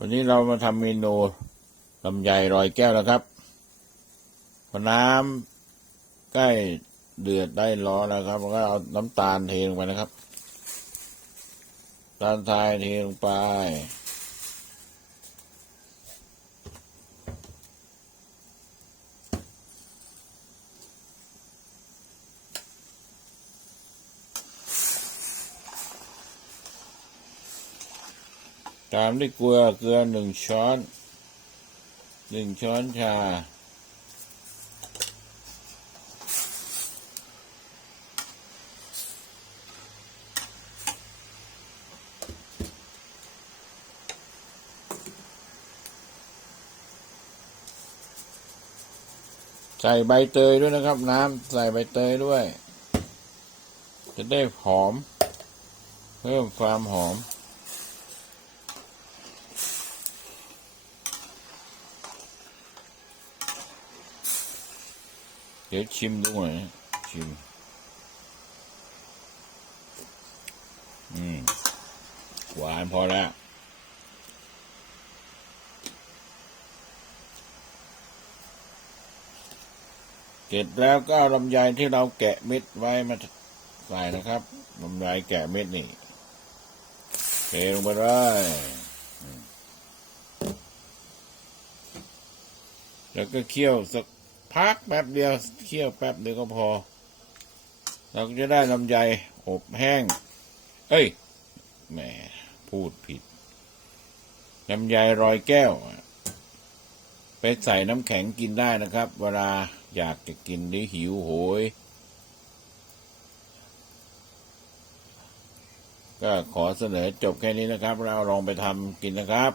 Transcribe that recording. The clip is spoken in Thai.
วันนี้เรามาทำเมนูลำไยรอยแก้วแล้วครับพอน้ำใกล้เดือดได้ร้อนแล้วครับก็เอาน้ำตาลเทลงไปนะครับน้ำตาลทรายเทลงไป ตามด้วยเกลือเกลือหนึ่งช้อนหนึ่งช้อนชา ใส่ใบเตยด้วยนะครับ น้ำใส่ใบเตยด้วย จะได้หอม เพิ่มความหอม เดี๋ยวชิมดูหน่อยนะชิม อืม หวานพอแล้วเสร็จแล้วก็ลำไยที่เราแกะเม็ดไว้มาใส่นะครับลำไยแกะเม็ดนี่เทลงไปเลยแล้วก็เคี่ยวสัก พักแป๊บเดียวเคี่ยวแป๊บเดียวก็พอ เราก็จะได้ลำไยอบแห้ง เอ้ยแหมพูดผิดลำไยรอยแก้ว ไปใส่น้ำแข็งกินได้นะครับ เวลาอยากจะกินหรือหิวโหย ก็ขอเสนอจบแค่นี้นะครับ เราลองไปทำกินนะครับ